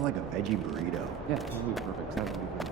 of like a veggie burrito. Yeah, totally perfect. Sounds really good.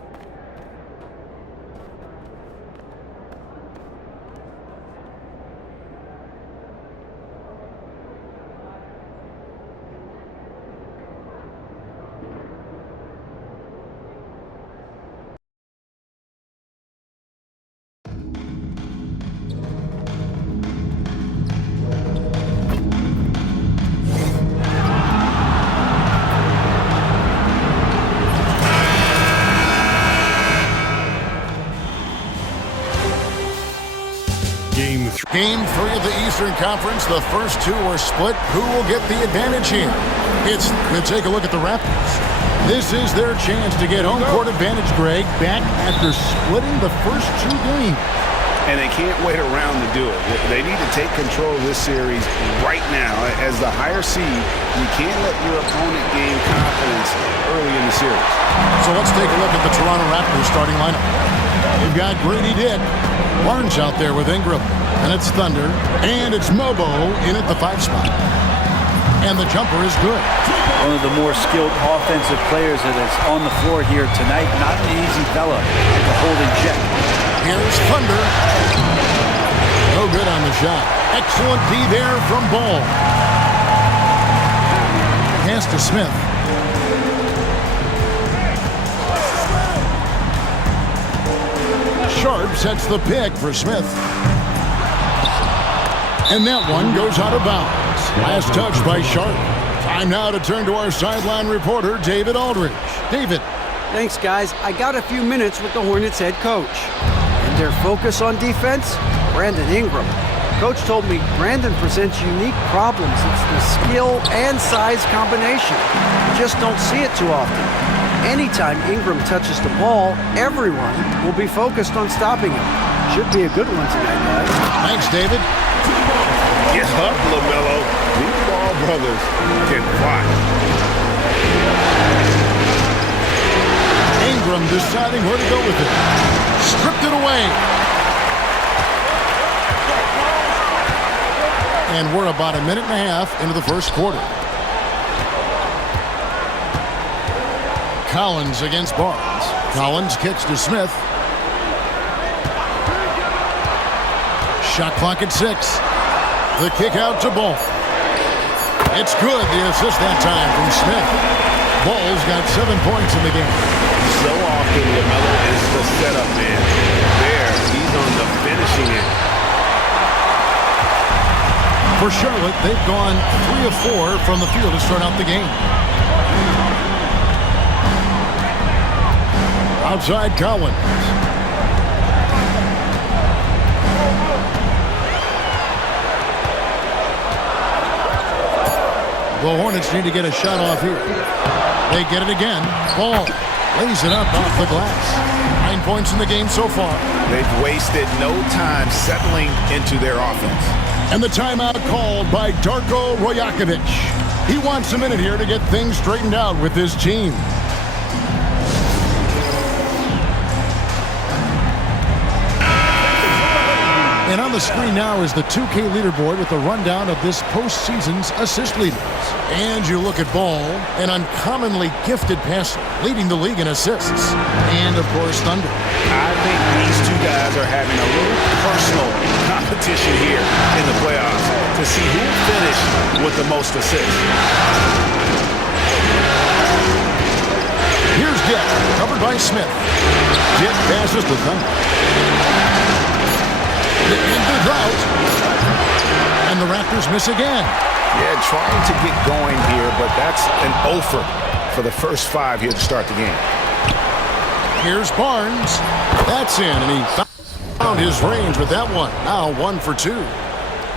Game 3 of the Eastern Conference. The first two are split. Who will get the advantage here? We'll take a look at the Raptors. This is their chance to get home court advantage, Greg, back after splitting the first two games. And they can't wait around to do it. They need to take control of this series right now. As the higher seed, you can't let your opponent gain confidence early in the series. So let's take a look at the Toronto Raptors starting lineup. We've got Grady Dick, Barnes out there with Ingram, and it's Thunder, and it's Mobo in at the 5 spot. And the jumper is good. One of the more skilled offensive players that is on the floor here tonight. Not an easy fella to hold in check. Here's Thunder. No good on the shot. Excellent D there from Ball. Pass to Smith. Sharp sets the pick for Smith. And that one goes out of bounds. Last touch by Sharp. Time now to turn to our sideline reporter, David Aldridge. David. Thanks, guys. I got a few minutes with the Hornets head coach. And their focus on defense, Brandon Ingram. Coach told me Brandon presents unique problems. It's the skill and size combination. You just don't see it too often. Anytime Ingram touches the ball, everyone will be focused on stopping him. Should be a good one tonight, guys. Thanks, David. Get up, LaMelo. These Ball brothers can fly. Ingram deciding where to go with it. Stripped it away. And we're about a minute and a half into the first quarter. Collins against Barnes. Collins kicks to Smith. Shot clock at 6. The kick out to Ball. It's good. The assist that time from Smith. Ball's got 7 points in the game. So often, LaMelo is the setup man. There, he's on the finishing end. For Charlotte, they've gone 3 of 4 from the field to start out the game. Outside Collins. The Hornets need to get a shot off here. They get it again. Ball lays it up off the glass. 9 points in the game so far. They've wasted no time settling into their offense. And the timeout called by Darko Rajakovic. He wants a minute here to get things straightened out with his team. And on the screen now is the 2K leaderboard with a rundown of this postseason's assist leaders. And you look at Ball, an uncommonly gifted passer, leading the league in assists. And, of course, Thunder. I think these two guys are having a little personal competition here in the playoffs to see who finished with the most assists. Here's Dick, covered by Smith. Dick passes to Thunder. The end of drought. And the Raptors miss again. Yeah, trying to get going here, but that's an offer for the first 5 here to start the game. Here's Barnes. That's in, and he found his range with that one. Now 1 for 2.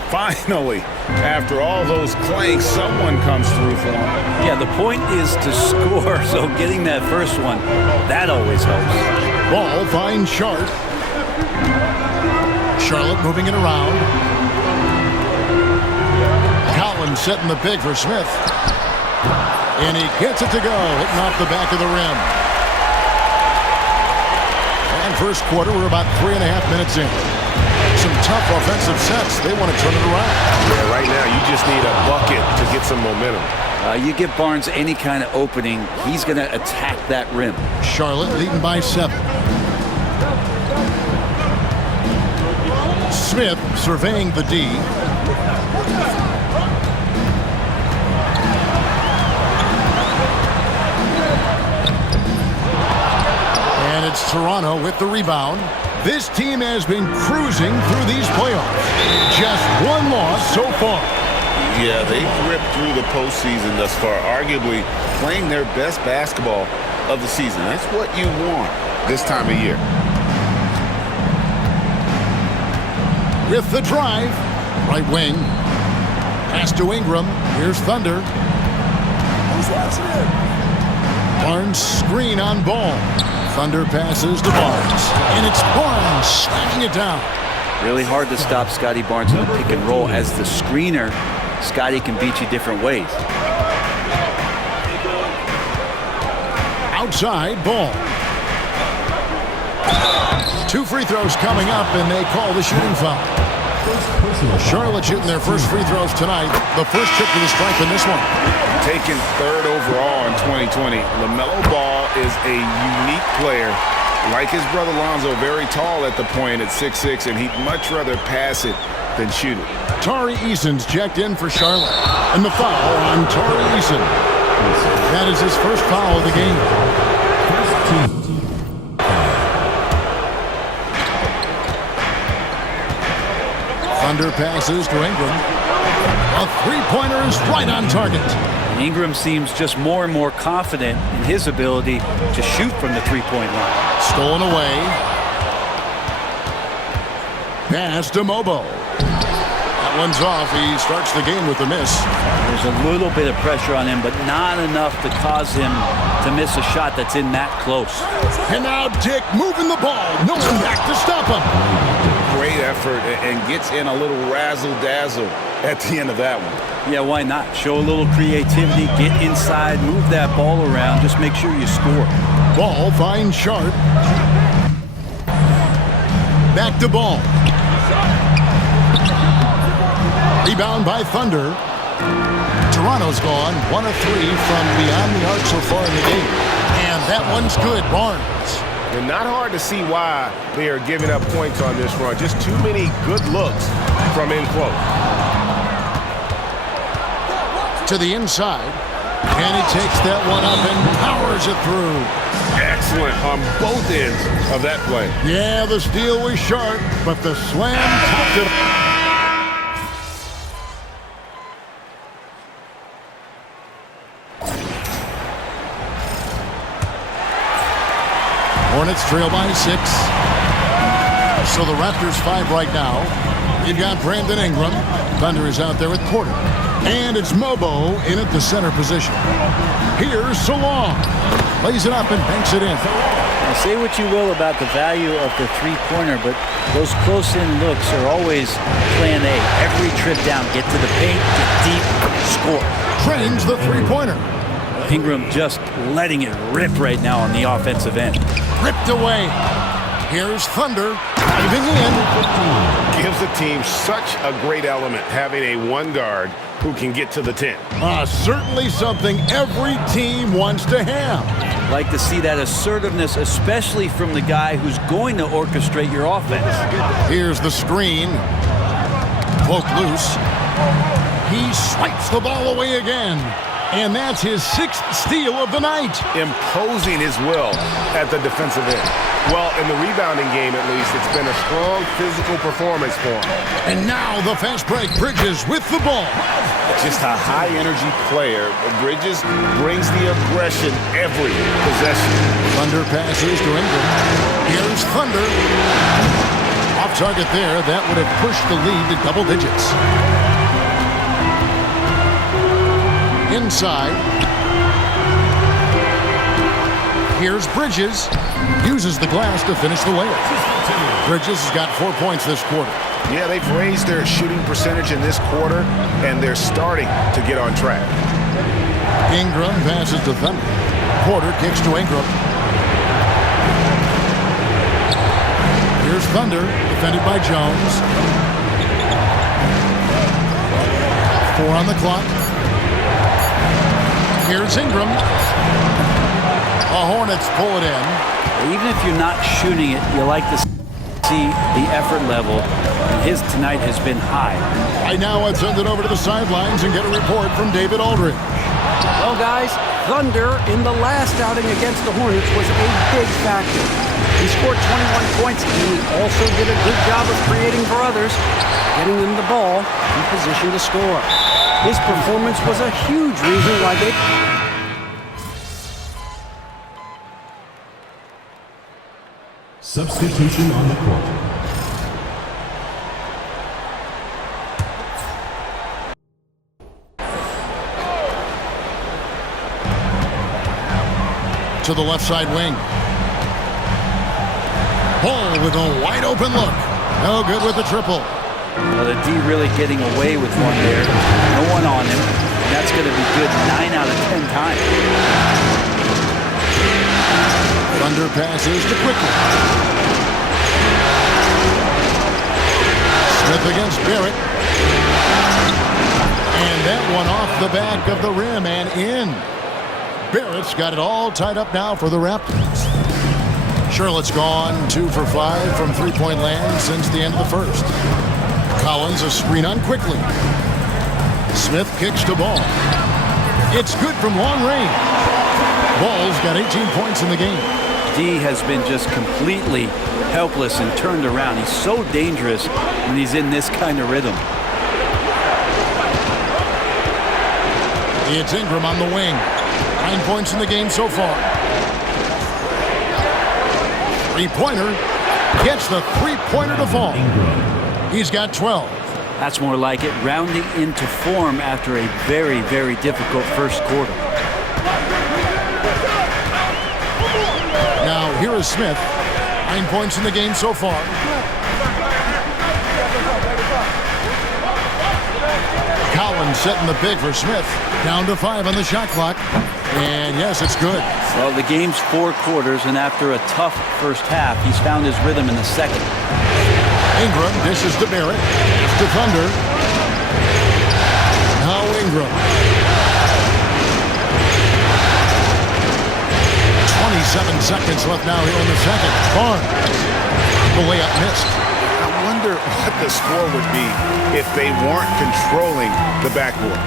Finally, after all those clanks, someone comes through for him. Yeah, the point is to score, so getting that first one, that always helps. Ball finds Sharp. Charlotte moving it around. Collins setting the pick for Smith. And he gets it to go, hitting off the back of the rim. And first quarter, we're about 3.5 minutes in. Some tough offensive sets. They want to turn it around. Yeah, right now, you just need a bucket to get some momentum. You give Barnes any kind of opening, he's going to attack that rim. Charlotte leading by 7. Smith surveying the D. And it's Toronto with the rebound. This team has been cruising through these playoffs. Just one loss so far. Yeah, they've ripped through the postseason thus far, arguably playing their best basketball of the season. That's what you want this time of year. With the drive, right wing, pass to Ingram. Here's Thunder. Who's watching it? Barnes screen on Ball. Thunder passes to Barnes, and it's Barnes smacking it down. Really hard to stop Scotty Barnes in the pick and roll. As the screener, Scotty can beat you different ways. Outside, Ball. 2 free throws coming up, and they call the shooting foul. Charlotte shooting their first free throws tonight. The first trip to the stripe in this one. Taken 3rd overall in 2020, LaMelo Ball is a unique player. Like his brother Lonzo, very tall at the point at 6'6", and he'd much rather pass it than shoot it. Tari Eason's checked in for Charlotte. And the foul on Tari Eason. That is his first foul of the game. Thunder passes to Ingram. A three-pointer is right on target. Ingram seems just more and more confident in his ability to shoot from the three-point line. Stolen away. Pass to Mobo. That one's off. He starts the game with a miss. There's a little bit of pressure on him, but not enough to cause him to miss a shot that's in that close. And now Dick moving the ball. No one back to stop him. Great effort and gets in a little razzle-dazzle at the end of that one. Yeah, why not? Show a little creativity, get inside, move that ball around, just make sure you score. Ball finds Sharp. Back to Ball. Rebound by Thunder. Toronto's gone 1 of 3 from beyond the arc so far in the game. And that one's good. Barnes. And not hard to see why they are giving up points on this run. Just too many good looks from in close. To the inside. And he takes that one up and powers it through. Excellent on both ends of that play. Yeah, the steal was sharp, but the slam topped it. Hornets trail by 6. So the Raptors 5 right now. You've got Brandon Ingram. Thunder is out there with Porter. And it's Mobo in at the center position. Here's Salong. Lays it up and banks it in. Now, say what you will about the value of the three-pointer, but those close-in looks are always plan A. Every trip down, get to the paint, get deep, score. Trains the three-pointer. Ingram just letting it rip right now on the offensive end. Ripped away. Here's Thunder diving in. Gives the team such a great element having a one guard who can get to the 10. Certainly something every team wants to have. Like to see that assertiveness, especially from the guy who's going to orchestrate your offense. Here's the screen. Poke loose. He swipes the ball away again. And that's his 6th steal of the night. Imposing his will at the defensive end. Well, in the rebounding game at least, it's been a strong physical performance for him. And now the fast break. Bridges with the ball. Just a high-energy player. Bridges brings the aggression every possession. Thunder passes to Ingram. Here's Thunder. Off target there. That would have pushed the lead to double digits. Inside. Here's Bridges. Uses the glass to finish the layup. Bridges has got 4 points this quarter. Yeah, they've raised their shooting percentage in this quarter, and they're starting to get on track. Ingram passes to Thunder. Porter kicks to Ingram. Here's Thunder, defended by Jones. 4 on the clock. Here's Ingram. The Hornets pull it in. Even if you're not shooting it, you like to see the effort level. And his tonight has been high. Right now, let's send it over to the sidelines and get a report from David Aldridge. Well, guys, Thunder in the last outing against the Hornets was a big factor. He scored 21 points, and he also did a good job of creating for others, getting them the ball in position to score. His performance was a huge reason why they... Substitution on the court. To the left side wing. Ball with a wide open look. No good with the triple. Well, the D really getting away with one there. No one on him. And that's going to be good 9 out of 10 times. Thunder passes to Quickly. Smith against Barrett. And that one off the back of the rim and in. Barrett's got it all tied up now for the Raptors. Charlotte's gone 2 for 5 from three-point land since the end of the first. Collins a screen on Quickly. Smith kicks to Ball. It's good from long range. Ball's got 18 points in the game. D has been just completely helpless and turned around. He's so dangerous when he's in this kind of rhythm. It's Ingram on the wing. 9 points in the game so far. Three-pointer. Gets the three-pointer to fall. He's got 12. That's more like it, rounding into form after a very, very difficult first quarter. Now, here is Smith. 9 points in the game so far. Collins setting the pick for Smith. Down to 5 on the shot clock. And yes, it's good. Well, the game's 4 quarters, and after a tough first half, he's found his rhythm in the second. Ingram dishes to Barrett. To Thunder. Now Ingram. 27 seconds left now here in the second. Barnes. The layup missed. I wonder what the score would be if they weren't controlling the backboard.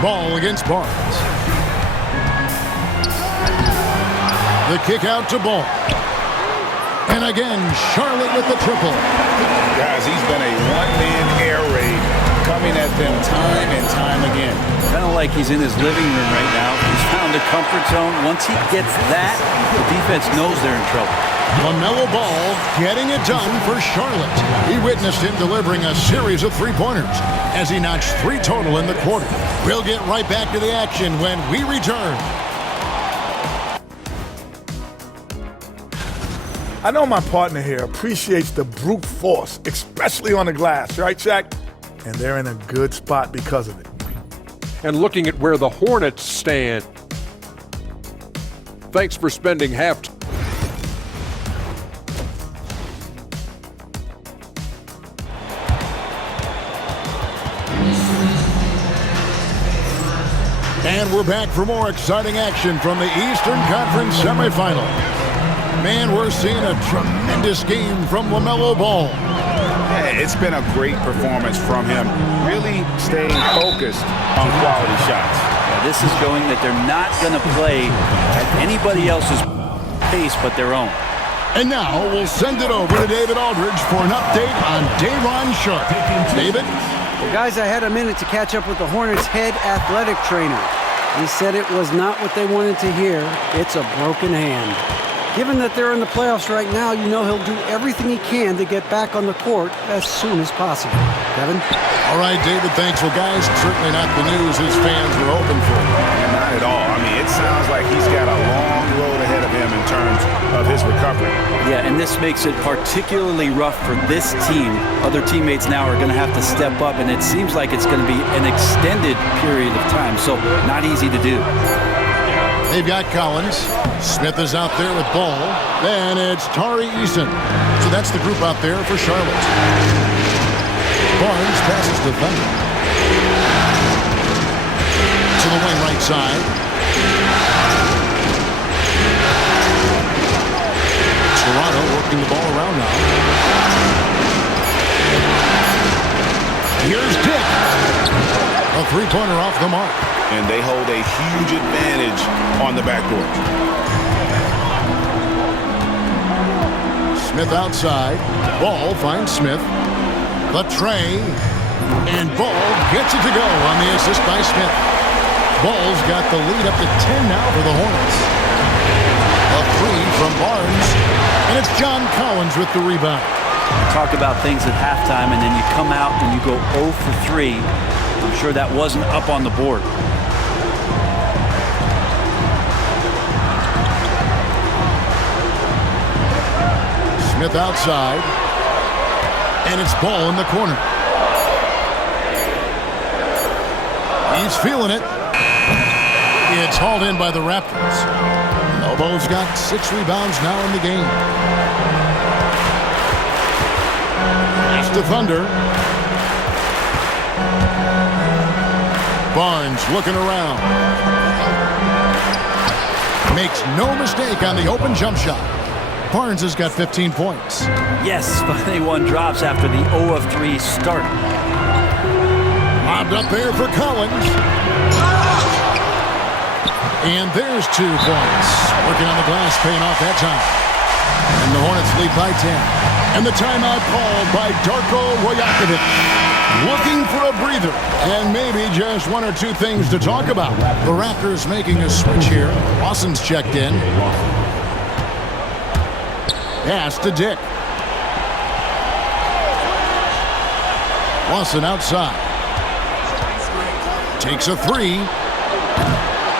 Ball against Barnes. The kick out to Ball. And again, Charlotte with the triple. Guys, he's been a one-man air raid coming at them time and time again. Kind of like he's in his living room right now. He's found a comfort zone. Once he gets that, the defense knows they're in trouble. LaMelo Ball getting it done for Charlotte. He witnessed him delivering a series of three-pointers as he notched 3 total in the quarter. We'll get right back to the action when we return. I know my partner here appreciates the brute force, especially on the glass, right, Shaq? And they're in a good spot because of it. And looking at where the Hornets stand. Thanks for spending half. And we're back for more exciting action from the Eastern Conference semifinal. Man, we're seeing a tremendous game from LaMelo Ball. Yeah, it's been a great performance from him. Really staying focused on quality shots. Now, this is showing that they're not going to play at anybody else's pace but their own. And now we'll send it over to David Aldridge for an update on Day'Ron Sharpe. David? Well, guys, I had a minute to catch up with the Hornets' head athletic trainer. He said it was not what they wanted to hear. It's a broken hand. Given that they're in the playoffs right now, you know he'll do everything he can to get back on the court as soon as possible. Kevin? All right, David, thanks. Well, guys, certainly not the news his fans were hoping for. Not at all. I mean, it sounds like he's got a long road ahead of him in terms of his recovery. Yeah, and this makes it particularly rough for this team. Other teammates now are going to have to step up, and it seems like it's going to be an extended period of time, so not easy to do. They've got Collins. Smith is out there with Ball. Then it's Tari Eason. So that's the group out there for Charlotte. Barnes passes to Thunder. to the wing right side. Toronto working the ball around now. Here's Dick. A three-pointer off the mark. And they hold a huge advantage on the backboard. Smith outside. Ball finds Smith. The tray. And Ball gets it to go on the assist by Smith. Ball's got the lead up to 10 now for the Hornets. A three from Barnes. And it's John Collins with the rebound. Talk about things at halftime, and then you come out and you go 0 for 3. I'm sure that wasn't up on the board. Smith outside. And it's Ball in the corner. He's feeling it. It's hauled in by the Raptors. Lobo's got 6 rebounds now in the game. Pass to Thunder. Barnes looking around. Makes no mistake on the open jump shot. Barnes has got 15 points. Yes, finally one drops after the 0 of 3 start. Lobbed up there for Collins. And there's 2 points. Working on the glass, paying off that time. And the Hornets lead by 10. And the timeout called by Darko Rajakovic. Looking for a breather. And maybe just 1 or 2 things to talk about. The Raptors making a switch here. Lawson's checked in. Pass to Dick. Lawson outside. Takes a 3.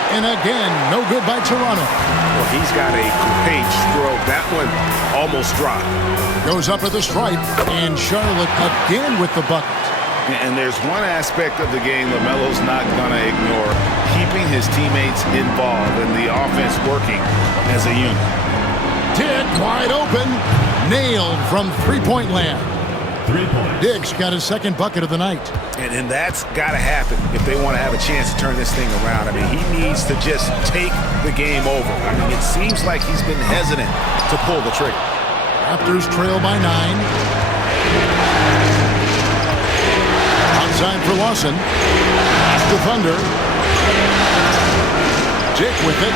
And again, no good by Toronto. Well, he's got a great stroke. That one almost dropped. Goes up at the stripe, and Charlotte again with the bucket. And there's one aspect of the game LaMelo's not going to ignore, keeping his teammates involved and the offense working as a unit. Dick wide open, nailed from three-point land. 3 points. Dick's got his second bucket of the night. And that's got to happen if they want to have a chance to turn this thing around. I mean, he needs to just take the game over. I mean, it seems like he's been hesitant to pull the trigger. Raptors trail by 9. Outside for Lawson. Pass to Thunder. Dick with it.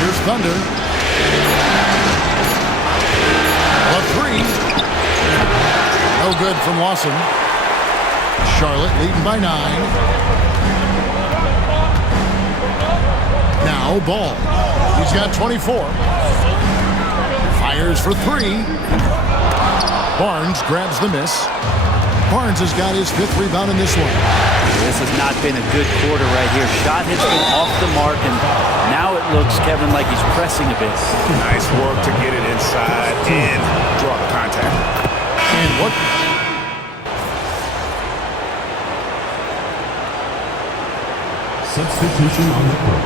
Here's Thunder. A 3. No good from Lawson. Charlotte leading by 9. Now Ball. He's got 24. Fires for 3. Barnes grabs the miss. Barnes has got his 5th rebound in this one. This has not been a good quarter right here. Shot has been off the mark, and now it looks, Kevin, like he's pressing a bit. Nice work to get it inside and draw the contact. And what? Substitution on the court.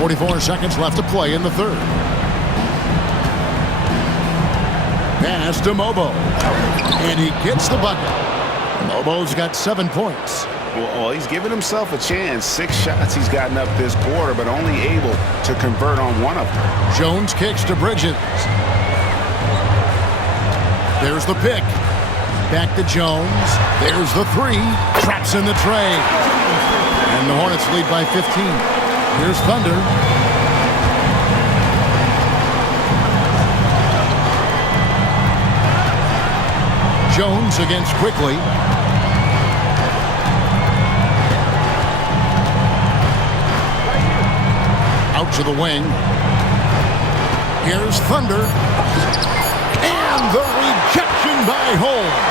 .44 seconds left to play in the third. Pass to Mobo. And he gets the bucket. Mobo's got 7 points. Well, he's given himself a chance. 6 shots he's gotten up this quarter, but only able to convert on 1 of them. Jones kicks to Bridges. There's the pick. Back to Jones. There's the 3. Traps in the tray. And the Hornets lead by 15. Here's Thunder. Jones against Quickly. Out to the wing. Here's Thunder. And the rejection by Holmes.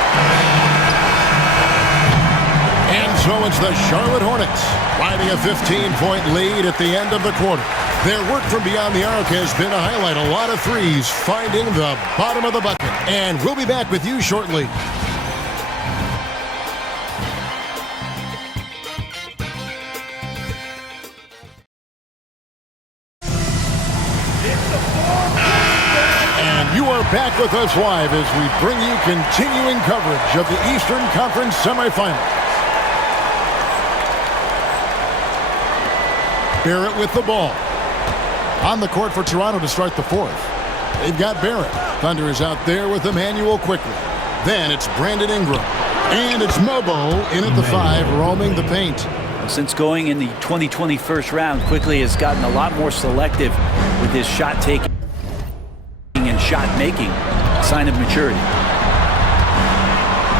And so it's the Charlotte Hornets riding a 15-point lead at the end of the quarter. Their work from beyond the arc has been to highlight a lot of threes, finding the bottom of the bucket. And we'll be back with you shortly. back with us live as we bring you continuing coverage of the Eastern Conference semifinals. Barrett with the ball. On the court for Toronto to start the fourth. They've got Barrett. Thunder is out there with Emmanuel quickly. Then it's Brandon Ingram. And it's Mobo in at the 5, roaming the paint. Since going in the 2020 first round, Quickly has gotten a lot more selective with his shot taking and shot making. A sign of maturity.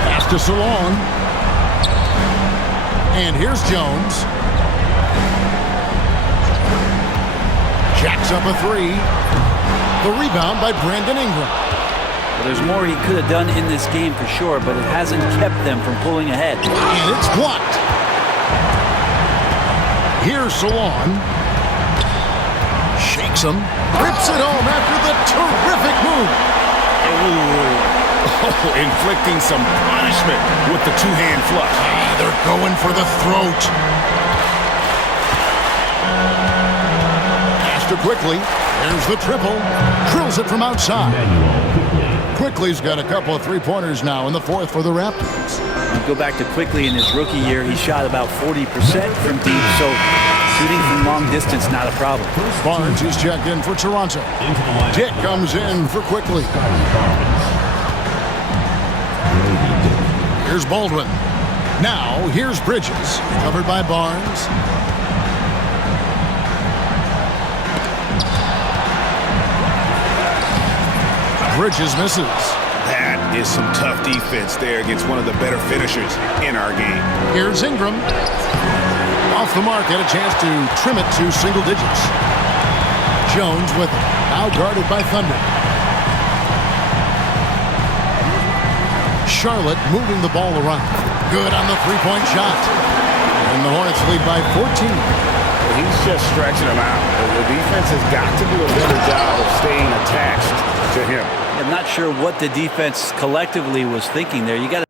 Pass to Salon. And here's Jones. Jacks up a 3. The rebound by Brandon Ingram. Well, there's more he could have done in this game for sure, but it hasn't kept them from pulling ahead. And it's blocked. Here's Salon. Shakes him. Rips it home after the terrific move. Oh, inflicting some punishment with the two-hand flush. They're going for the throat. Quickly, there's the triple. Drills it from outside. Quickly's got a couple of three-pointers now in the fourth for the Raptors. You go back to Quickly in his rookie year, he shot about 40% from deep, so shooting from long distance, not a problem. Barnes is checked in for Toronto. Dick comes in for Quickly. Here's Baldwin. Now, here's Bridges. Covered by Barnes. Bridges misses. That is some tough defense there against one of the better finishers in our game. Here's Ingram. Off the mark, had a chance to trim it to single digits. Jones with it. Now guarded by Thunder. Charlotte moving the ball around. Good on the three-point shot. And the Hornets lead by 14. He's just stretching them out. The defense has got to do a better job of staying attached to him. I'm not sure what the defense collectively was thinking there. You got to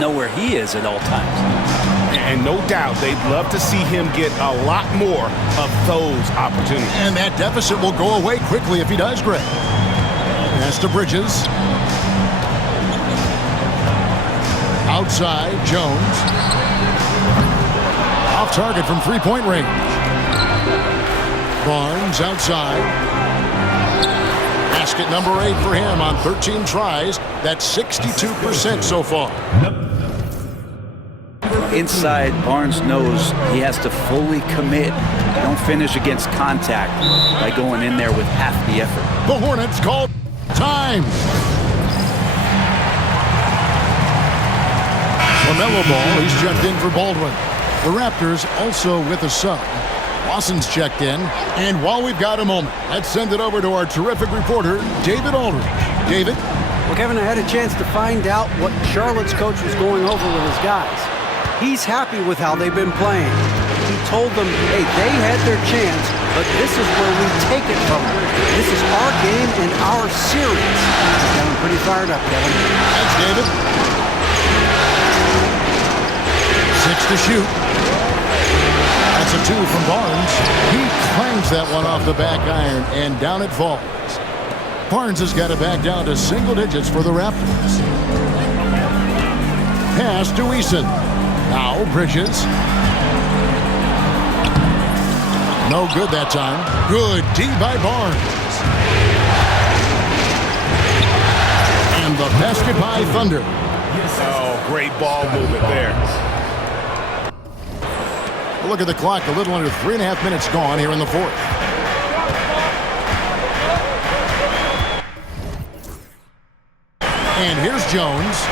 know where he is at all times. And no doubt they'd love to see him get a lot more of those opportunities. And that deficit will go away quickly if he does, Greg. Pass to Bridges. Outside, Jones. Off target from three-point range. Barnes outside. Basket number 8 for him on 13 tries. That's 62% so far. Inside, Barnes knows he has to fully commit. Don't finish against contact by going in there with half the effort. The Hornets called time. LaMelo Ball, he's checked in for Baldwin. The Raptors also with a sub. Lawson's checked in. And while we've got a moment, let's send it over to our terrific reporter, David Aldridge. David? Well, Kevin, I had a chance to find out what Charlotte's coach was going over with his guys. He's happy with how they've been playing. He told them, hey, they had their chance, but this is where we take it from them. This is our game and our series. Got him pretty fired up, Kevin. Thanks, David. 6 to shoot. That's a 2 from Barnes. He clangs that one off the back iron, and down it falls. Barnes has got it back down to single digits for the Raptors. Pass to Eason. Now Bridges. No good that time. Good D by Barnes. And the basket by Thunder. Oh, great ball movement there. Look at the clock. A little under 3.5 minutes gone here in the fourth. And here's Jones.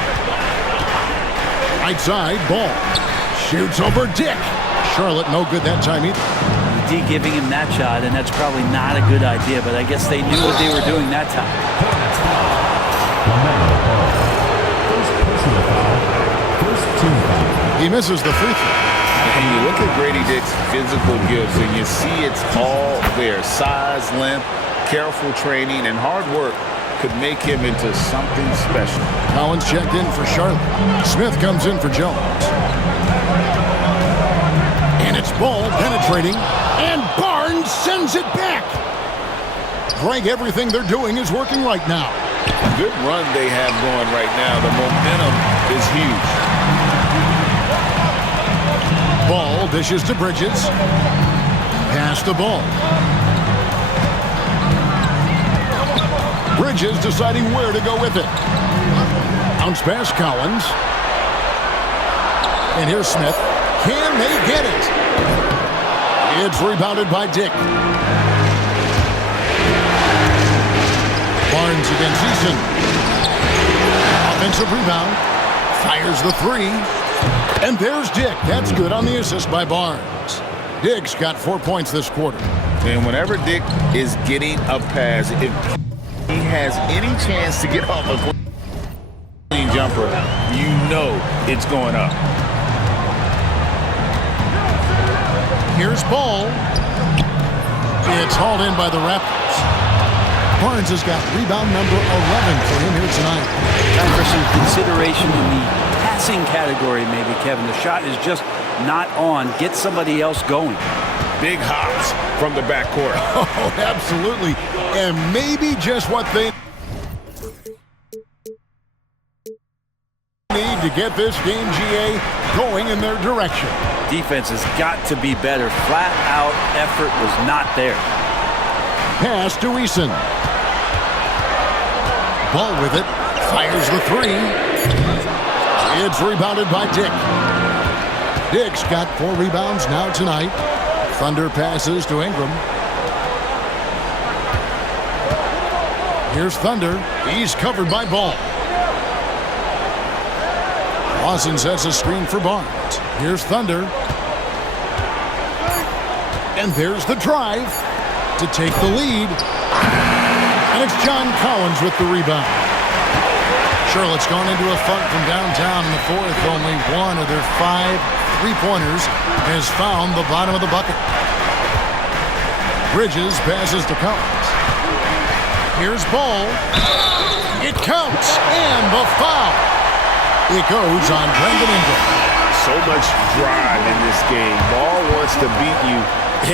Right side, Ball. Shoots over Dick. Charlotte no good that time either. D giving him that shot, and that's probably not a good idea, but I guess they knew what they were doing that time. First personal foul. First team foul. He misses the free throw. And you look at Grady Dick's physical gifts, and you see it's all there. Size, length, careful training, and hard work could make him into something special. Collins checked in for Charlotte. Smith comes in for Jones. And it's Ball penetrating, and Barnes sends it back. Greg, everything they're doing is working right now. Good run they have going right now. The momentum is huge. Ball dishes to Bridges. Pass the ball. Bridges deciding where to go with it. Bounce pass Collins. And here's Smith. Can they get it? It's rebounded by Dick. Barnes against Eason. Offensive rebound. Fires the three. And there's Dick. That's good on the assist by Barnes. Dick's got 4 points this quarter. And whenever Dick is getting a pass, if he has any chance to get off a clean jumper, you know it's going up. Here's Ball. It's hauled in by the Raptors. Barnes has got rebound number 11 for him here tonight. Time for some consideration in the passing category, maybe, Kevin. The shot is just not on. Get somebody else going. Big hops from the backcourt. Oh, absolutely. And maybe just what they need to get this game, GA, going in their direction. Defense has got to be better. Flat out effort was not there. Pass to Eason. Ball with it. Fires the three. It's rebounded by Dick. Dick's got 4 rebounds now tonight. Thunder passes to Ingram. Here's Thunder. He's covered by Ball. Lawson sets a screen for Barnes. Here's Thunder. And there's the drive to take the lead. And it's John Collins with the rebound. Charlotte's gone into a funk from downtown in the fourth. Only one of their 5 3-pointers has found the bottom of the bucket. Bridges passes to Collins. Here's Ball. It counts, and the foul. It goes on Brandon Ingram. So much drive in this game. Ball wants to beat you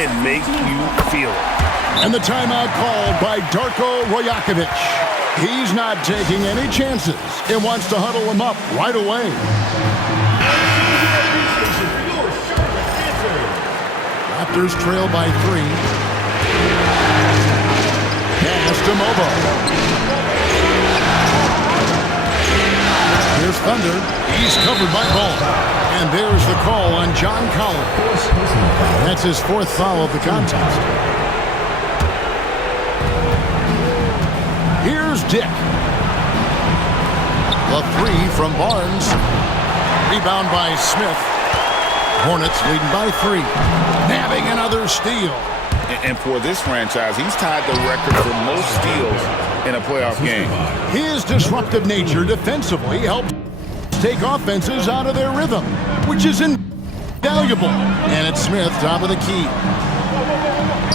and make you feel it. And the timeout called by Darko Rajakovic. He's not taking any chances and wants to huddle him up right away. Raptors trail by 3. Pass to Mobo. Here's Thunder. He's covered by Ball. And there's the call on John Collins. That's his 4th foul of the contest. Here's Dick. The 3 from Barnes. Rebound by Smith. Hornets leading by 3. Nabbing another steal. And for this franchise, he's tied the record for most steals in a playoff game. His disruptive nature defensively helps take offenses out of their rhythm, which is invaluable. And it's Smith, top of the key.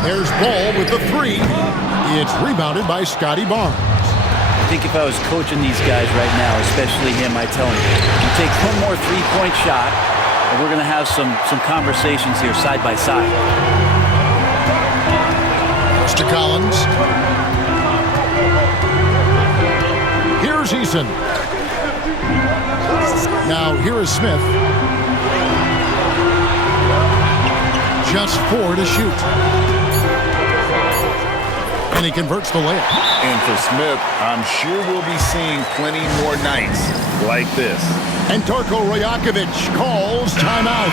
There's Ball with the 3. It's rebounded by Scotty Barnes. I think if I was coaching these guys right now, especially him, I tell him, you take one more 3-point shot, and we're going to have some conversations here side by side. Goes to Collins. Here's Eason. Now here is Smith. Just 4 to shoot. And he converts the layup. And for Smith, I'm sure we'll be seeing plenty more nights like this. And Darko Rajakovic calls timeout.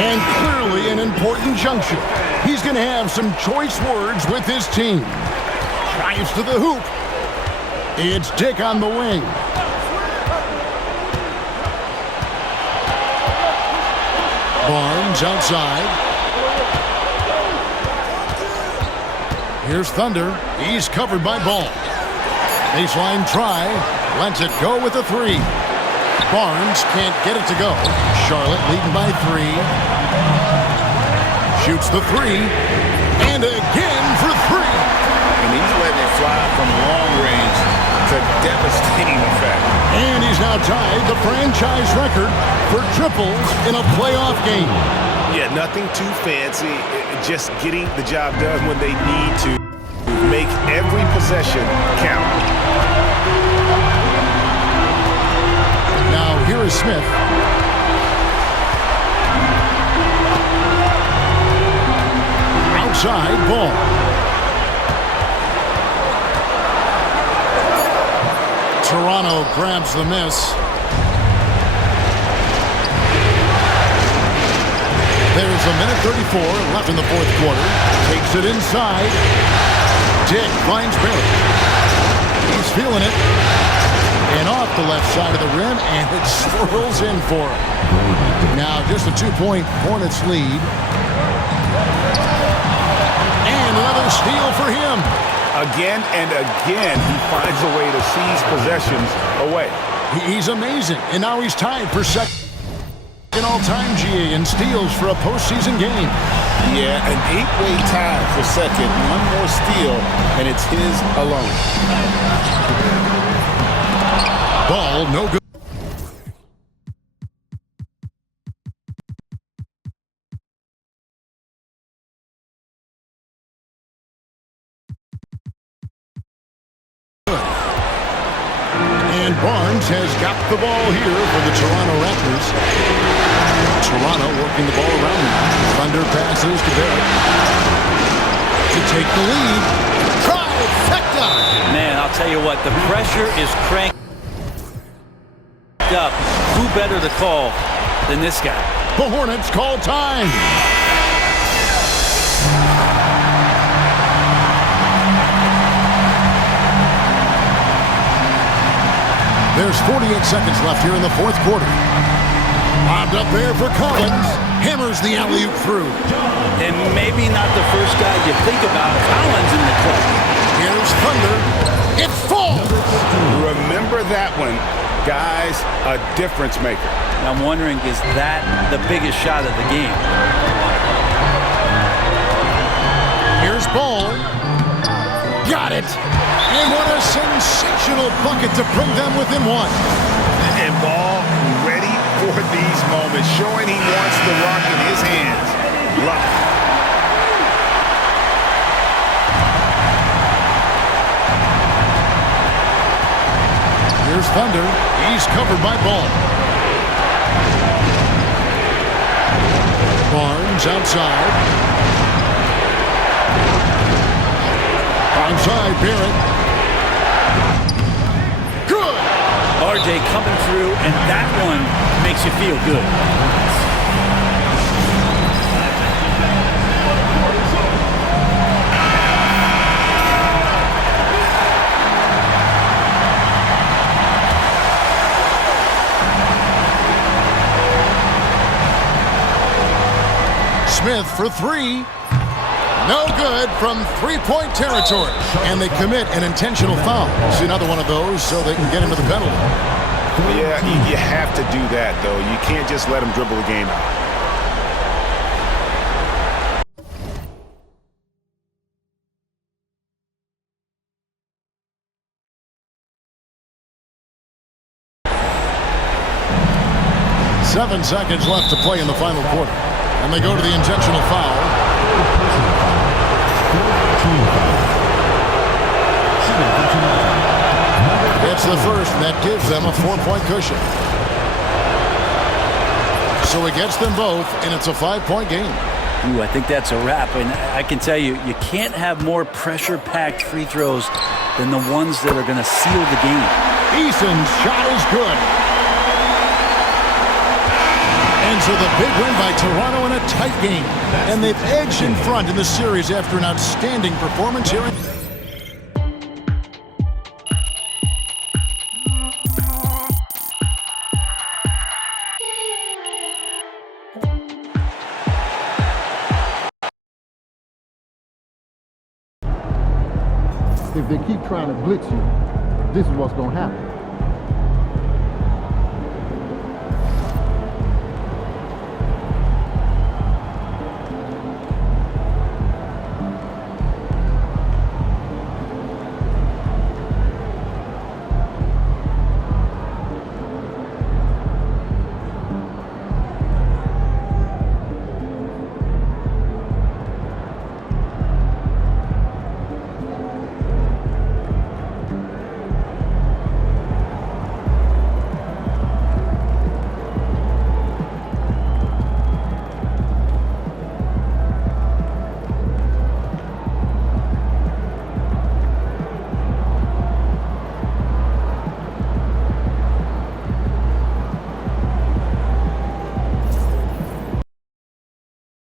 And clearly an important juncture. He's going to have some choice words with his team. Drives to the hoop. It's Dick on the wing. Barnes outside. Here's Thunder. He's covered by Ball. Baseline try. Lets it go with a three. Barnes can't get it to go. Charlotte leading by 3. Shoots the three. And again for 3. And he's letting it fly from long range to devastating effect. And he's now tied the franchise record for triples in a playoff game. Yeah, nothing too fancy. Just getting the job done when they need to. Make every possession count. Now here is Smith. Outside Ball. Toronto grabs the miss. There's a minute 34 left in the fourth quarter. Takes it inside. Dick finds Barrett. He's feeling it. And off the left side of the rim, and it swirls in for him. Now just a 2-point Hornets lead. And another steal for him. Again and again, he finds a way to seize possessions away. He's amazing. And now he's tied for second in all-time GA in steals for a postseason game. Yeah, an 8-way tie for second. One more steal, and it's his alone. Ball, no good. And Barnes has got the ball here for the Toronto Raptors. Toronto working the ball around now. Thunder passes to Barrett to take the lead. Trifecta! Man, I'll tell you what, the pressure is cranked up. Who better to call than this guy? The Hornets call time. There's 48 seconds left here in the fourth quarter. Bobbed up there for Collins. Hammers the alley-oop through. And maybe not the first guy you think about. Collins in the clutch. Here's Thunder. It falls. Remember that one. Guys, a difference maker. I'm wondering, is that the biggest shot of the game? Here's Ball. Got it. And what a sensational bucket to bring them within one. And Ball ready for these moments, showing he wants the rock in his hands. Love it. Here's Thunder. He's covered by Ball. Barnes outside. Onside Barrett. Good. RJ coming through, and that one makes you feel good. Smith for 3. No good from three-point territory. And they commit an intentional foul. See another one of those so they can get into the penalty. Yeah, you have to do that, though. You can't just let them dribble the game out. Seven seconds left to play in the final quarter. And they go to the intentional foul. It's the first, and that gives them a 4-point cushion. So it gets them both, and it's a 5-point game. Ooh, I think that's a wrap. And I can tell you, you can't have more pressure-packed free throws than the ones that are going to seal the game. Eason's shot is good. And so the big win by Toronto in a tight game. And they've edged in front in the series after an outstanding performance here. if they keep trying to blitz you, this is what's going to happen.